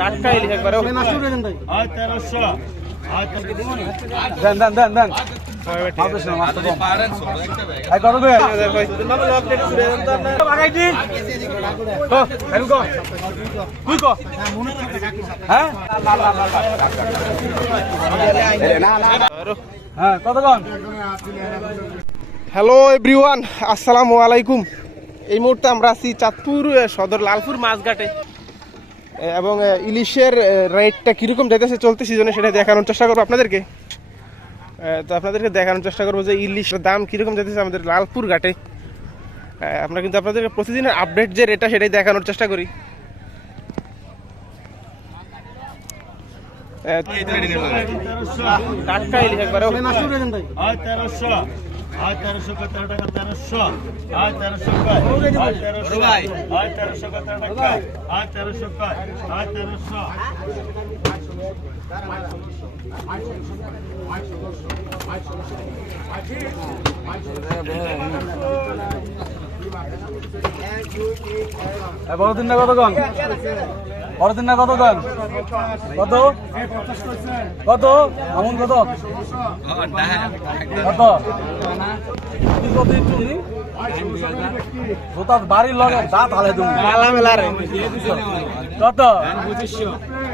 টাটকা ইলিশ একবারে। আয় দেন দেন দেন দেন। হ্যাঁ? হ্যাঁ, কত কন? হ্যালো এভরিওয়ান আসসালামু আলাইকুম। এই মুহূর্তে আমরা আছি চাঁদপুর সদর লালপুর মাছঘাটে। এবং ইলিশের রেটটা কীরকম যেতেছে চলতে সিজনে সেটা দেখানোর চেষ্টা করব আপনাদেরকে। তো আপনাদেরকে দেখানোর চেষ্টা করব যে ইলিশের দাম কীরকম যেতেছে আমাদের লালপুর ঘাটে। আমরা কিন্তু আপনাদেরকে প্রতিদিনের আপডেট যে রেটটা সেটাই দেখানোর চেষ্টা করি। টাটকা ইলিশ একবারে। আয় তেরোশো কত টাকা তেরোশো। আয় তেরোশো আয় তেরোশো আয় তেরোশো কত টাকা। আয় তেরোশো আয় তেরোশো? বড় না কত দাম কত? কত? আমন কত? কত? কত একটু নি? জোতার বাড়ির লগে দাঁত হালে তুমি মেলা মেলা কত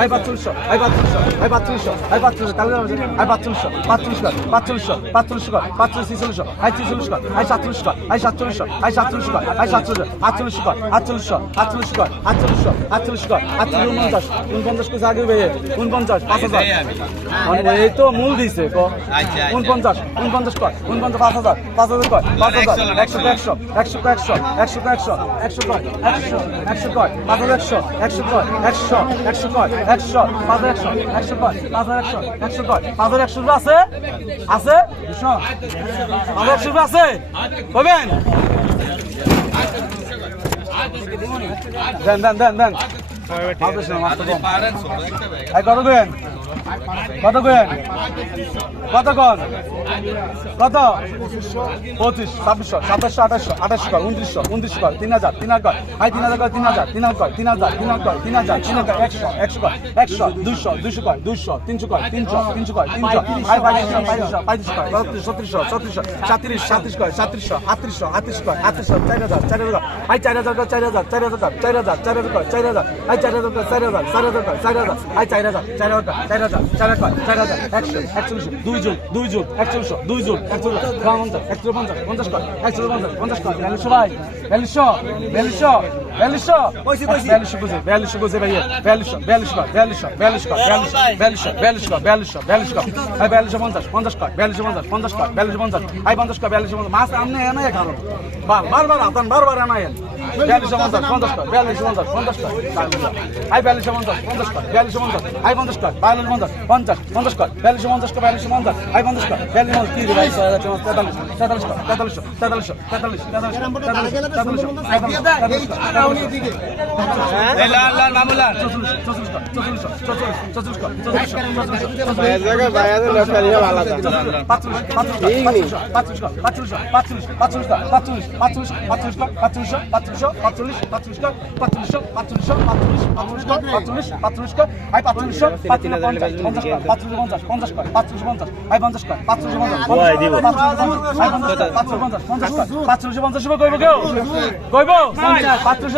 আই পাঁচচল্লিশশো আই পাঁচচল্লিশশো আই পাঁচচল্লিশশো আই পাঁচচল্লিশ কালকে আই পাঁচচল্লিশশো পাঁচচল্লিশ কয় পাঁচচল্লিশশো পাঁচচল্লিশ কয় পাঁচচল্লিশ ছিচল্লিশশো আই কয় আই সাতচল্লিশ কয় আই সাতচল্লিশশো আই সাতচল্লিশ কয় আই সাতচল্লিশ আটচল্লিশ কয় আটচল্লিশশো আটচল্লিশ কয় আটচল্লিশশো আটচল্লিশ উনপঞ্চাশ উনপঞ্চাশ কয় আগে ভাইয়ে উনপঞ্চাশ পাঁচ হাজার। মানে এই তো মূল দিছে ক। উনপঞ্চাশ উনপঞ্চাশ কয় উনপঞ্চাশ পাঁচ হাজার পাঁচ হাজার কয় পাঁচ হাজার একশো একশো। একশো একশো একশো একশো একশো কয় একশো একশো কয় পাঁচ হাজার একশো একশো কয় একশো একশো কয় একশো পাঁচ একশো একশো কয় পাঁচ একশো একশো কয় পাঁচ একশো আছে? আছে? দুশো। পাঁচ একশো আছে? কবেন দেন দেন দেন দেন। মাছ বেশি না, মাছটা কম। এই কত কত কত কত পঁচিশ ছাব্বিশশো সাতাশশো আঠাশশো আঠাশশো কর উনত্রিশশো উনত্রিশশো কর তিন হাজার তিন হাজার আই তিন হাজার কর তিন হাজার তিন হাজার তিন হাজার তিন হাজার তিন হাজার তিন হাজার একশো একশো কর একশো দুশো দুশো কর দুশো তিনশো কর তিনশো তিনশো কর তিনশো আই পঁয়ত্রিশশো পঁয়ত্রিশশো পঁয়ত্রিশ কর বত্রিশ ছত্রিশশো ছত্রিশশো সাতত্রিশ সাতত্রিশ কর সাতত্রিশশো আটত্রিশশো আটত্রিশ কর আটত্রিশশো চার হাজার চার হাজার আই চার হাজার কর চার হাজার চার হাজার চার হাজার চার হাজার কর চার হাজার আই চার হাজার কর চার হাজার চার হাজার কর চার হাজার আই চার হাজার চার হাজার চার হাজার চার হাজার চার হাজার, একশো একচল্লিশ দুই যুগ দুই যুগ একচল্লিশশো দুই যুগ একচল্লিশ, পঞ্চাশ একশো পঞ্চাশ পঞ্চাশ কর একশো পঞ্চাশ পঞ্চাশ কয় বিয়াল্লিশশো ভাই বিয়াল্লিশশো বিয়াল্লিশশো বিয়াল্লিশশো বুঝে বিয়াল্লিশশো বুঝে ভাইয়া বিয়াল্লিশশো বিয়াল্লিশশো বিয়াল্লিশশো বিয়াল্লিশ কর বিয়াল্লিশশো বিয়াল্লিশ কর আই বিয়াল্লিশশো পঞ্চাশ পঞ্চাশ কর বিয়াল্লিশশো পঞ্চাশ পঞ্চাশ কর বিয়াল্লিশশো পঞ্চাশ আই পঞ্চাশ কর বিয়াল্লিশশো পঞ্চাশ মাছ আমনে এনে খালো বার বারবার আতান বারবার এনে এন। বিয়াল্লিশশো পঞ্চাশ পঞ্চাশ কর বিয়াল্লিশশো পঞ্চাশ পঞ্চাশ কর। আই বিয়াল্লিশশো পঞ্চাশ পঞ্চাশ কর বিয়াল্লিশশো পঞ্চাশ আই পঞ্চাশ কর বিয়াল্লিশ পঞ্চাশ পঞ্চাশ পঞ্চাশ কর বিয়াল্লিশশো পঞ্চাশ কর বিয়াল্লিশশো পঞ্চাশ আই পঞ্চাশ কর বিয়াল্লিশ পঞ্চাশ কি ভাই তেতাল্লিশ তেতাল্লিশ কর তেতাল্লিশ তেতাল্লিশ তেতাল্লিশ তেতাল্লিশ তেতাল্লিশ তেতাল্লিশ কইব পাঁচশো এই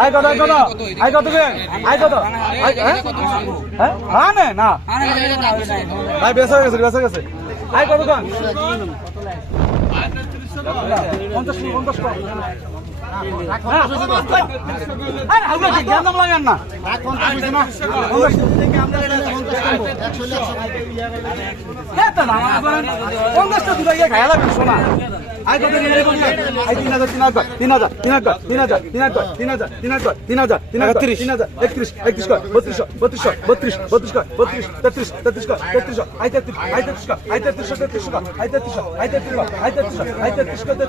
আই কত কত আয় কত আয় কত হ্যাঁ? হ্যাঁ? হ্যাঁ না আই ভাই, বেশ হয়ে গেছে বেশ হয়ে গেছে। আয় কত পঞ্চাশ পঞ্চাশ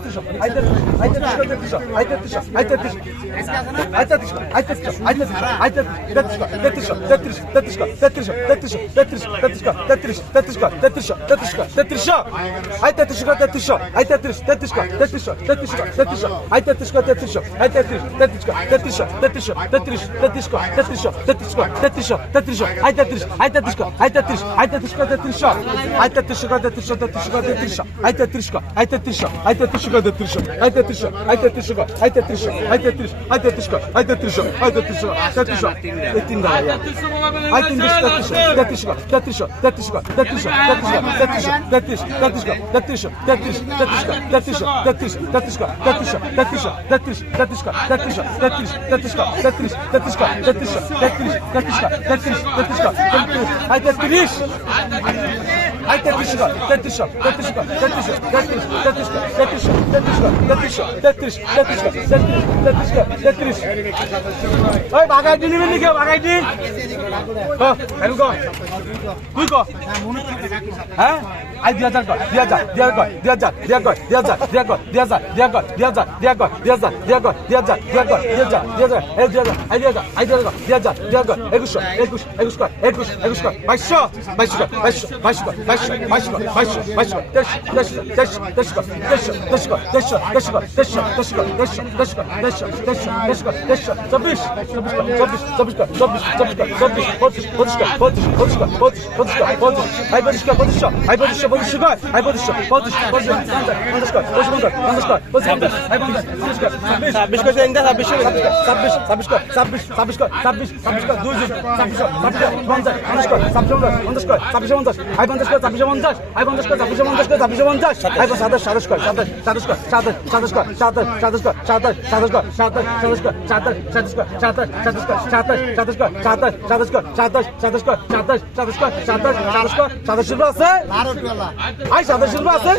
তেত্রিশ আয় তেত্রিশ আয় তেত্রিশ আয় তেত্রিশ আয় তেত্রিশ আয় তেত্রিশ তেত্রিশ তেত্রিশ তেত্রিশ কর তেত্রিশ তেত্রিশ তেত্রিশ তেত্রিশ কর তেত্রিশ তেত্রিশ কর তেত্রিশ তেত্রিশ কর তেত্রিশ আয় তেত্রিশ কর তেত্রিশ আয় তেত্রিশ তেত্রিশ কর তেত্রিশ তেত্রিশ কর তেত্রিশ আয় তেত্রিশ কর তেত্রিশ আয় তেত্রিশ তেত্রিশ কর তেত্রিশ তেত্রিশ তেত্রিশ তেত্রিশ কর তেত্রিশ তেত্রিশ কর তেত্রিশ তেত্রিশ আয় তেত্রিশ আয় তেত্রিশ কর আয় তেত্রিশ আয় তেত্রিশ কর তেত্রিশ আয় তেত্রিশ কর তেত্রিশ তেত্রিশ কর তেত্রিশ আয় তেত্রিশ কর আয় তেত্রিশ আয় তেত্রিশ কর তেত্রিশ আয় তেত্রিশ আয় তেত্রিশ কর আয় তেত্রিশ আয় তেত্রিশ আয় তেত্রিশ কর আয় তেত্রিশ আয় তেত্রিশ তেত্রিশ এই তিন দাঁড়ায় আয় তিন বিশ তেত্রিশ তেত্রিশ কর তেত্রিশ তেত্রিশ কর তেত্রিশ তেত্রিশ তেত্রিশ তেত্রিশ কর তেত্রিশ তেত্রিশ তেত্রিশ কর তেত্রিশ তেত্রিশ তেত্রিশ কর তেত্রিশ তেত্রিশ তেত্রিশ তেত্রিশ কর তেত্রিশ ওই বাগাইটি নিবি নাকি হেরু কর তুই কর হ্যাঁ আই দুই হাজার কর দুই হাজার দুই হাজার কর দুই হাজার দুই হাজার দুই হাজার দুই হাজার দুই হাজার দুই হাজার দুই হাজার দুই হাজার দুই হাজার দুই হাজার দুই হাজার দুই হাজার দুই হাজার দুই হাজার দুই হাজার আই দুই হাজার আই দুই হাজার দুই হাজার দুই হাজার একুশশো একুশ একুশ কর একুশ একুশ কর বাইশশো বাইশশো কর বাইশশো বাইশশো কর বাইশশো তেইশশো তেইশশো তেইশশো কর তেইশশো তেইশশো কর তেইশশো তেইশশো কর তেইশশো তেইশশো কর তেইশশো তেইশশো তেইশশো কর তেইশশো চব্বিশ চব্বিশ চব্বিশ চব্বিশ চব্বিশ চব্বিশ চব্বিশ পঁচিশ পঁচিশ কর পঁচিশ পঁচিশ কর পঁচিশ পঁচিশ কর পঁচিশ পঁচিশ পঁচিশশো পঁচিশ পঁচিশ পঞ্চাশ পঁচিশ পঞ্চাশ পঞ্চাশ পঁচিশ পঞ্চাশ পঞ্চাশ পঞ্চাশ কর ছাব্বিশ ছাব্বিশ ছাব্বিশ ছাব্বিশ ছাব্বিশ ছাব্বিশ ছাব্বিশ ছাব্বিশ দুই ছাব্বিশ ছাব্বিশ পঞ্চাশ পঞ্চাশ ছাব্বিশ পঞ্চাশ পঞ্চাশ ছাব্বিশ পঞ্চাশ আই পঞ্চাশ কর ছাব্বিশ পঞ্চাশ আই পঞ্চাশ কর ছাব্বিশ পঞ্চাশ কর ছাব্বিশ পঞ্চাশ আই সাতাশ সাতাশ কর সাতাশ সাতাশ কর সাতাশ সাতাশ কর সাতাশ সাতাশ কর সাতাশ সাতাশ কর সাতাশ সাতাশ কর সাতাশ সাতাশ কর সাতাশ সাতাশ কর সাতাশ সাতাশ কর সাতাশ সাতাশ কর সাতাশ সাতাশ কর সাতাশ সাতাশ কর সাতাশ সাতাশ কর সাতাশ শিল্প আছে আই সাতাশ শিল্প আছে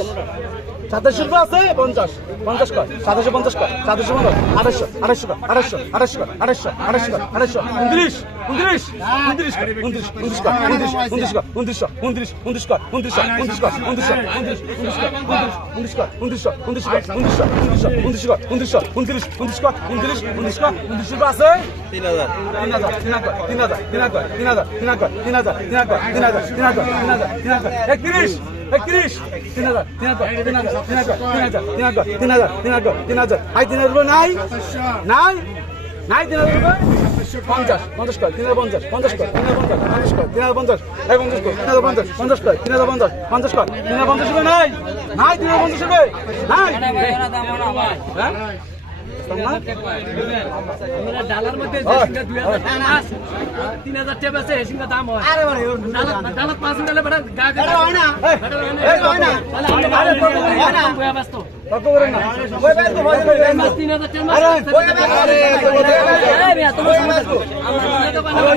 সাতাশ শিল্প আছে পঞ্চাশ পঞ্চাশ কর সাতাশশো পঞ্চাশ কর সাতাশশো পঞ্চাশ আড়াইশো আড়াইশো কর আড়াইশো আড়াইশো কর আড়াইশো আড়াইশো কর আড়াইশো উনত্রিশ উনত্রিশ উনত্রিশ কর উনত্রিশ উনত্রিশ কর উনত্রিশ উনত্রিশ কর উনত্রিশশো উনত্রিশ উনত্রিশ কর উনত্রিশশো উনত্রিশ কর উনত্রিশ উনত্রিশ কর উনত্রিশ উনত্রিশ কর উনত্রিশশো উনত্রিশ কর উনত্রিশশো উনত্রিশ উনত্রিশ কর উনত্রিশ উনত্রিশ কর উনত্রিশ শিল্প আছে তিন হাজার তিন হাজার তিন হাজার তিন হাজার তিন হাজার তিন হাজার তিন হাজার তিন হাজার তিন হাজার তিন হাজার তিন হাজার তিন হাজার তিন হাজার একত্রিশ একত্রিশ তিন হাজার তিন হাজার তিন হাজার তিন হাজার তিন হাজার তিন হাজার তিন হাজার তিন হাজার আই তিন হাজার নাই? নাই? নাই তিন হাজার পঞ্চাশ পঞ্চাশ কর, তিন হাজার পঞ্চাশ পঞ্চাশ কর, তিন হাজার পঞ্চাশ তিন হাজার পঞ্চাশ এই পঞ্চাশ কর, তিন হাজার পঞ্চাশ পঞ্চাশ কর, তিন হাজার পঞ্চাশ পঞ্চাশ কর, তিন হাজার পঞ্চাশ নাই? নাই তিন হাজার পঞ্চাশ নাই? পারতাম না আমরা ডালার মধ্যে জেসিংটা 2000 টাকা মাস 3000 টাকা আছে হেসিংটা দাম হয়। আরে বাবা ডালা ডালা 5 ডালে বড় গা গা হয় না। হয় না। আরে কত হয় না। কয়া ব্যস্ত। কত করে না। কয় ব্যস্ত। হয় না। মাস 3000 টাকা মাস আরে কয় ব্যস্ত। আরে আমি এত সময় আমরা তো বানাবো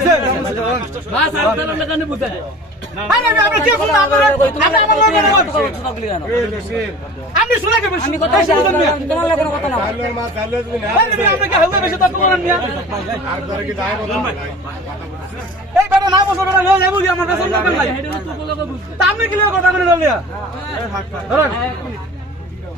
বাস আর তাহলে না কেন বুঝা। আপনি বল। শুনে কে বেশি? বেশি বুঝেন মিয়া। আরে মিয়া, আপনি কি হালকা বেশি তর্ক করেন মিয়া? এই বেটা না বসো, বেটা লয়ে যাব আমার কাছে দরকার নাই। তা আপনি কি কথা বলেন ললিয়া?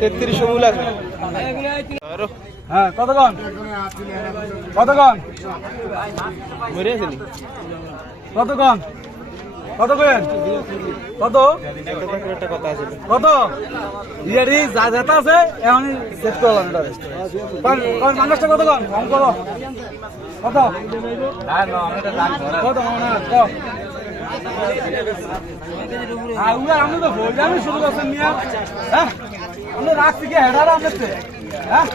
তেত্রিশশো মূল আছে। হ্যাঁ কত কন কত কন মরে আসেনি কত কন কত কইেন কত? একটা থাকলে একটা কথা আছে কত? ইয়ারি যা যেটা আছে এখন সেট করলাম এটা কন কন মানুষটা কত? কন কম করো কত? কত? না কত আউয়া আমি তো ভোজ আমি শুরু করছেন মিয়া। হ্যাঁ আমি রাখছি কি, হেডার আমতে হ্যাঁ।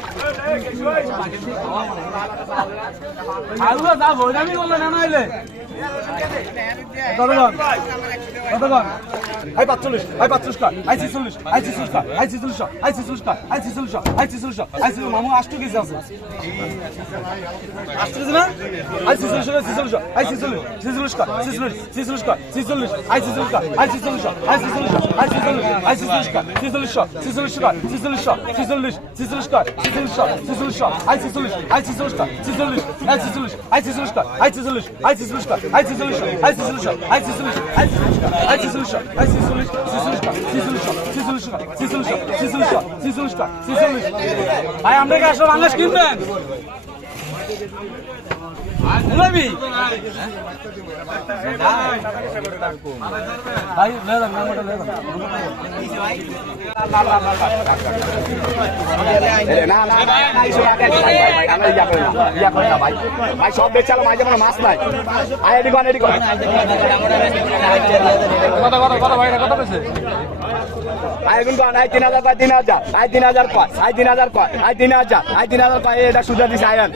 যা ভোজ আমি বললে, না নাইলে। কতক্ষণ কতক্ষণ আই পাঁচচল্লিশ আই পাঁচচল্লিশ কার আই ছিচল্লিশ আই ছিচল্লিশ কার আই ছিচল্লিশ আই ছিচল্লিশ কার আই ছিচল্লিশ আই ছিচল্লিশ আই ছিচল্লিশ মামু আষ্ট কেজি আছে আষ্ট কেজি না আই ছিচল্লিশ ছিচল্লিশ আই ছিচল্লিশ ছিচল্লিশ কার ছিচল্লিশ ছিচল্লিশ কার ছিচল্লিশ আই ছিচল্লিশ কার আই ছিচল্লিশ আই ছিচল্লিশ আই ছিচল্লিশ আই ছিচল্লিশ কার ছিচল্লিশ ছিচল্লিশ কার ছিচল্লিশ ছিচল্লিশ ছিচল্লিশ কার ছিচল্লিশ ছিচল্লিশ আই ছিচল্লিশ আই ছিচল্লিশ কার ছিচল্লিশ আই ছিচল্লিশ আই ছিচল্লিশ কার আই ছিচল্লিশ আই ছিচল্লিশ কার ছিচল্লিশ আই ছিচল্লিশ আই ছিচল্লিশ আই ছিচল্লিশ আই ছিচল্লিশ আই ছিচল্লিশ ছিচল্লিশ কার ছিচল্লিশ ছিচল্লিশ কার ছিচল্লিশ ছিচল্লিশ কার ছিচল্লিশ কার ছিচল্লিশ ভাই, আমরা কি আসলে বাংলাদেশ কিনবেন? মুলাবি ভাই আমরা ইয়া করি না ইয়া করি না ভাই সব বেচালো মাঝে মানে মাছ নাই আয় এদিকে এদিকে। কত কত কত ভাই কত পেয়েছে আয় কন আয় তিন হাজার কয় তিন হাজার আয় তিন হাজার কয় আয় তিন হাজার কয় আয় তিন হাজার আয় তিন হাজার কয় এটা সুদা দিছে আয়ন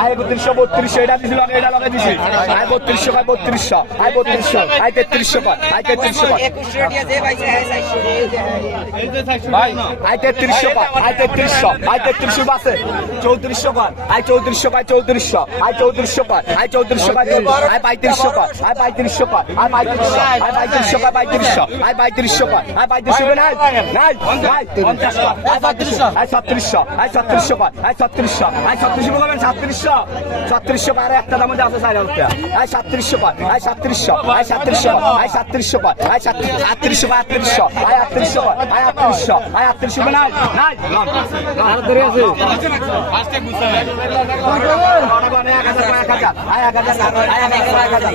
আয় একত্রিশশো বত্রিশশো এটা দিছিল এটা লগে দিছি আয় বত্রিশশো কয় বত্রিশশো আয় বত্রিশশো আয় তেত্রিশশো কয় আয় তেত্রিশশো কয় আয় তেত্রিশশো কয় আয় তেত্রিশশো আয় তেত্রিশশো বাসে চৌত্রিশশো আয় চৌত্রিশশো কয় চৌত্রিশশো আয় চৌত্রিশশো কয় আয় চৌত্রিশশো কয় আয় পঁয়ত্রিশশো কয় আয় পঁয়ত্রিশশো কয় আয় পঁয়ত্রিশশো আয় পঁয়ত্রিশশো কয় পঁয়ত্রিশশো আয় পঁয়ত্রিশশো কয় আয় পঁয়ত্রিশশো নাই নাই নাই পঞ্চাশ কয় আয় পঁয়ত্রিশশো আয় ছত্রিশশো আয় ছত্রিশশো কয় আয় ছত্রিশশো আয় ছত্রিশশো বলবেন ছত্রিশশো ছত্রিশশো কয় আর একটা দাম আছে চার রুপিয়া আয় সাতত্রিশশো কয় আয় সাতত্রিশশো আয় সাতত্রিশশো আয় সাতত্রিশশো কয় আয় আটত্রিশশো কয় আটত্রিশশো আয় আটত্রিশশো কয় আয় আটত্রিশশো আয় আটত্রিশশো কয় নাই নাই। এক হাজার এক হাজার এক হাজার এক হাজার এক হাজার।